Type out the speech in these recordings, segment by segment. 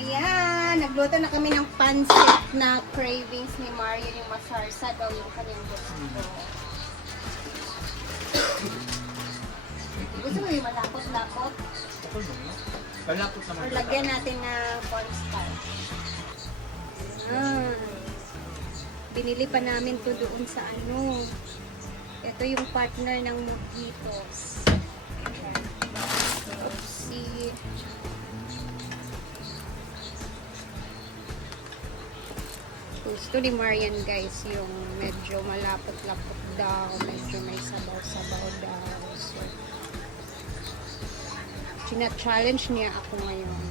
Ayan, nagluto na kami ng pancit na cravings ni Marian, yung masarsa daw yung kanyang gusto. Gusto mo yung malapot-lapot? Malapot naman. Or lagyan natin na cornstarch. Ayan. Binili pa namin to doon sa ano. Ito yung partner ng mojitos. Ayan. Oopsie. Gusto ni Marian guys yung medyo malapot-lapot daw, medyo may sabaw-sabaw daw. So, china-challenge niya ako ngayon.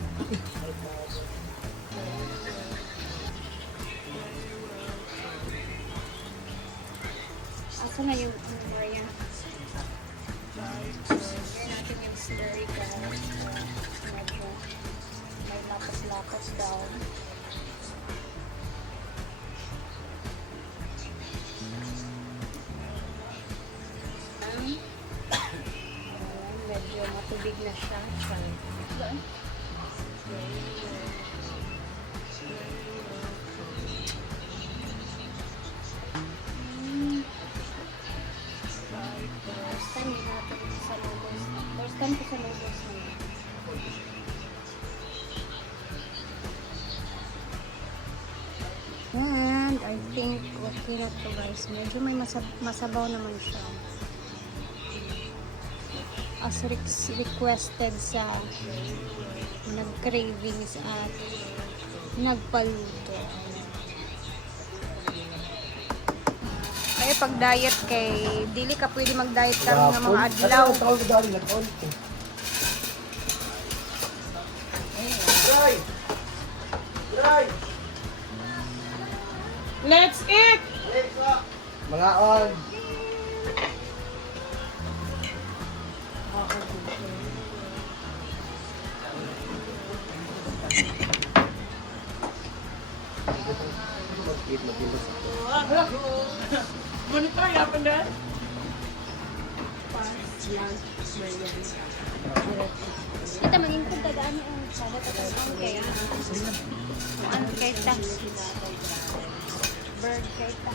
Asa na yung Marian? So, here natin yung slurry guys. So, medyo may lapot-lapot daw. Medyo matubig na siya. First time natin sa noodles. First time ko sa noodles na yun. And I think okay na to guys. Medyo may masabaw naman siya. As requested sa nag-cravings at nagpaluto. Kaya pag diet kay dili ka pwede mag-diet karon ng mga adlaw. Let's eat! Mga on. Monitor yapın da. Kita maging pagdadaan ang sabat at ang kaya. Ano kay ta? Bird kay ta.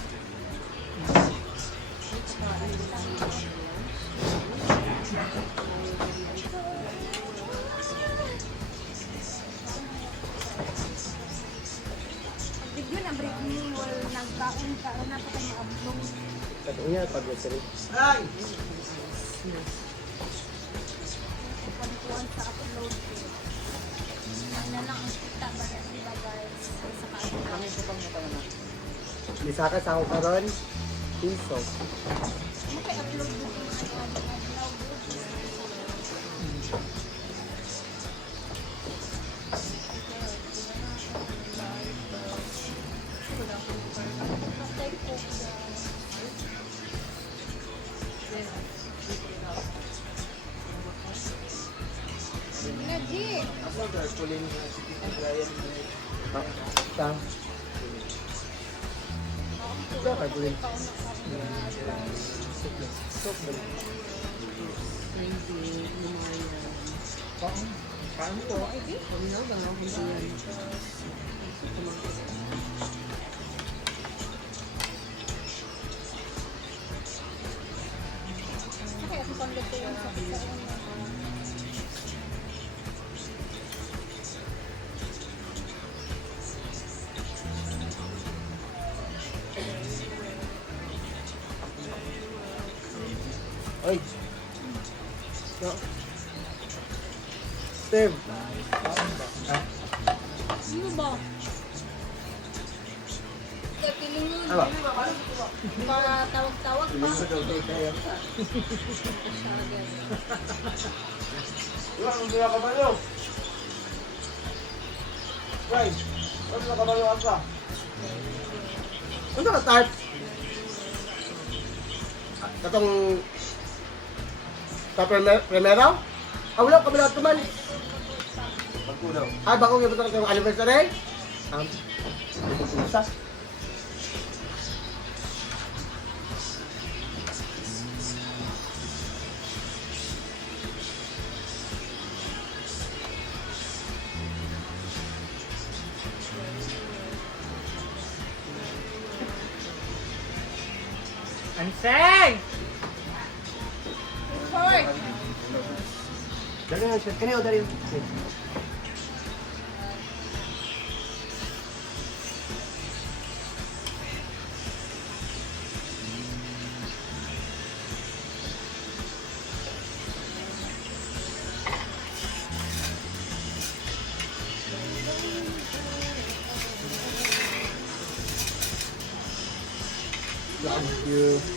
Bigyan na break ni wal nagkaon ka na pa tayo maablong. Katunya pag-sari. Pagkuhan sa upload ko. Ang na lang ang kita ba na diba guys? Sa Kami sa pangmatawa. Misaka sa ako karon. Piso. ano kay upload mo yung adlaw Tang. Dapat kulin. Paano to? kaya ako pagluto yung sa Oy. No. Steve. Ano ba? Kaya piling mo Ano? para tawag-tawag pa. Ang dula ka ba yo? Right. Ano ka ba yo asa? Ano ka type? Katong sa primero? Wala ka ba tuman? Bagkudaw. Bagong yung betul yung anniversary? Usas. Anseng! Hoy! Dali na, sir. Kani o dali. Thank you.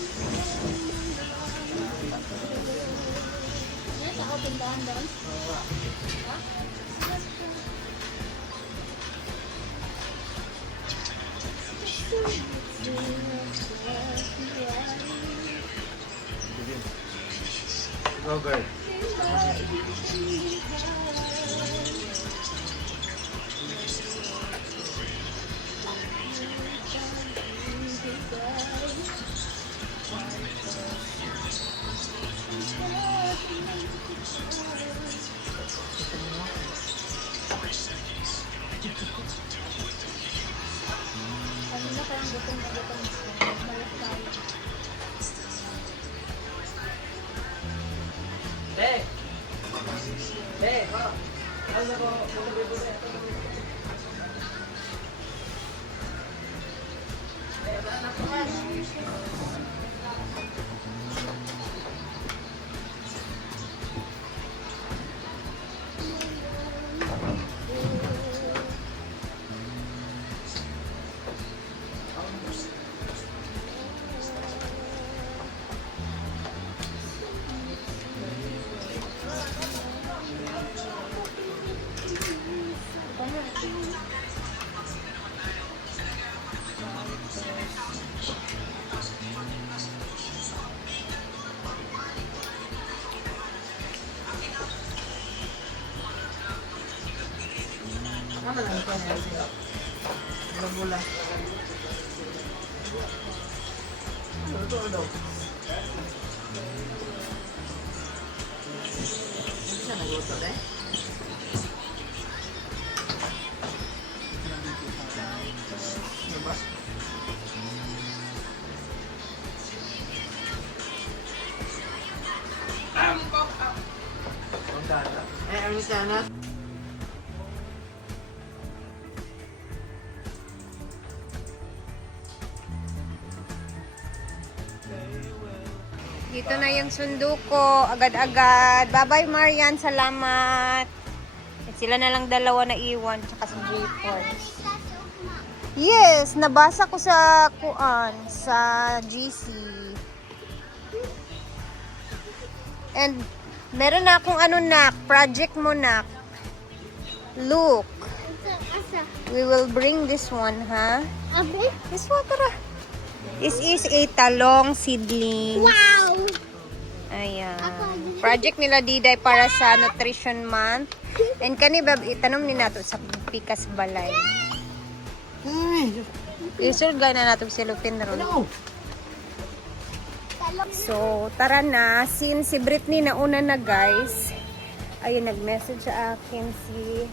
Go, girl. Hey! Hey! Ano lang ito na sila? Bula-bula. Hindi siya naguto eh. Diba? Ang sana. Dito na yung sundo ko. Agad-agad. Bye-bye, Marian. Salamat. At sila na lang dalawa na iwan. Tsaka si J-Force. Yes, nabasa ko sa sa GC. And meron na akong project mo nak. Look. We will bring this one, ha? Okay. This one, tara. This is a talong seedling. Wow! Ayan. Project nila Diday para sa Nutrition Month. And kani ba itanom ni nato sa pikas balay. Isurgay na nato si Lupin ron. So, tara na. Since si Britney nauna na, guys. Ayun, nag-message sa akin si...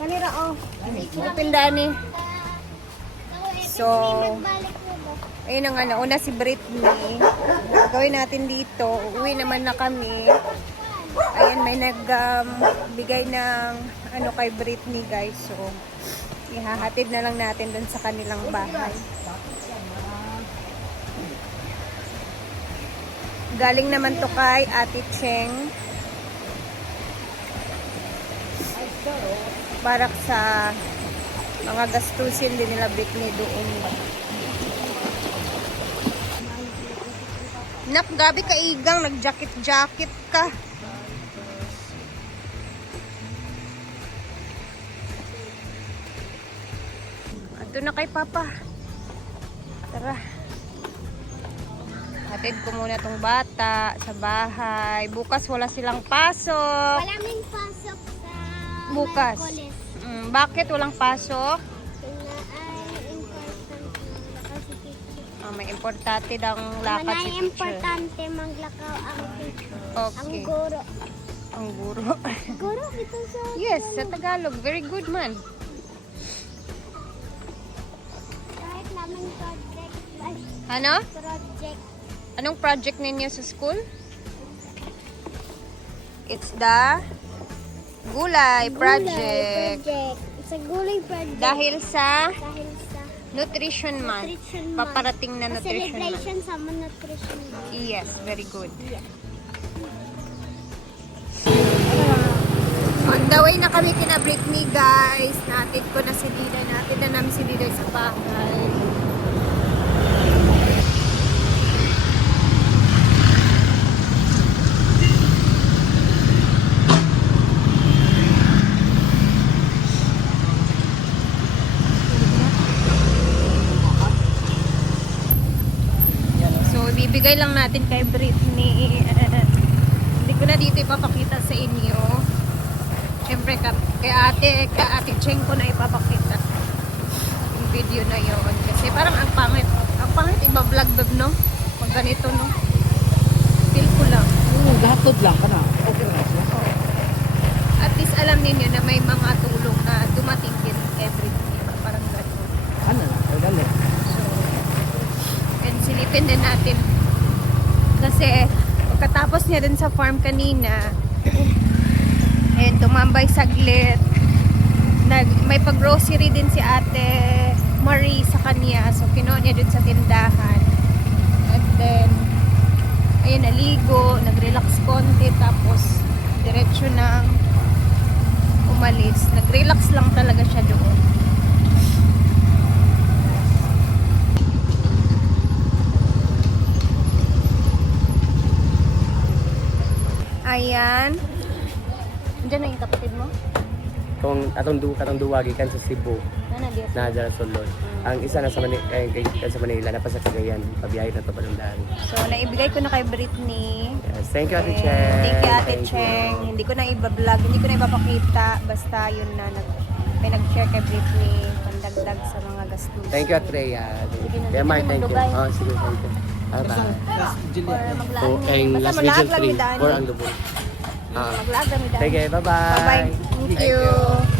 Kanira, oh. Lupin Dani. So, ayun na nga, nauna si Britney. Gawin natin dito. Uwi naman na kami. Ayan, may nagbigay ng kay Britney, guys. So, ihahatid na lang natin dun sa kanilang bahay. Galing naman to kay Ate Cheng. Para sa mga gastusin din nila Britney doon. Nak, gabi ka igang, nag-jacket-jacket ka. Ato na kay Papa. Tara. Hatid ko muna tong bata sa bahay. Bukas wala silang pasok. Wala may pasok sa Bukas. college. Bakit walang pasok? May importante daw ang lakad si teacher. Importante maglakaw ang teacher. Ang Okay. guro. Ang guro. Guro ito sa... Yes, sa Tagalog. Very good man. Kahit naman project. Ay, Ano? project. Anong project ninyo sa school? It's the Gulay Project. It's a gulay project. Dahil sa Dahil sa Nutrition Month. nutrition month. Paparating na Nutrition Month. Celebration sa nutrition month. Yes, very good. Yeah. On the way na kami kina Britney, guys. Natin ko na si Diday. Natin na namin si Diday sa bahay. So, ibibigay lang natin kay Britney. Hindi ko na dito ipapakita sa inyo. Siyempre, kay ate Cheng ko na ipapakita yung video na yon. Kasi parang ang pangit. Ang pangit iba-vlog, no? Pag ganito, no? Feel ko lang. Gatod lang ka na. Okay na. At least alam ninyo na may mga tulong na dumating din every day. Parang gano'n. Ano na? Ay, dali. And silipin din natin. Kasi pagkatapos niya dun sa farm kanina, and tumambay saglit. May pag-grocery din si Ate Marie sa kanya. So kinuha niya dun sa tindahan. And then, ayun, naligo, nag-relax konti, tapos diretso nang umalis. Nag-relax lang talaga siya doon. Ayan. Diyan na yung kapatid mo? Kung katong duwa gikan sa Cebu, Nana, diyan. na dala sulod. Ang isa na sa Manila, napasa sa Cagayan, pabiyahe na to palundahan. So, naibigay ko na kay Britney. Yes, thank you Ate And Cheng. Thank you, Ate Thank you. Cheng. Hindi ko na iba-vlog, hindi ko na ipapakita. Basta yun na, may nag-share kay Britney. Pandagdag sa mga gastos. Thank you Ate Rhea. na. Kaya Mark, Hindi thank you. magdugay. Oh, sige, thank you. Bye-bye. Or maglaan Oh, mo. kayong Basta last maglaag vigil lang 3 ni Dani. or ang lubog. Maglaag lang ni Dani. Sige, bye-bye. Bye-bye. Thank you.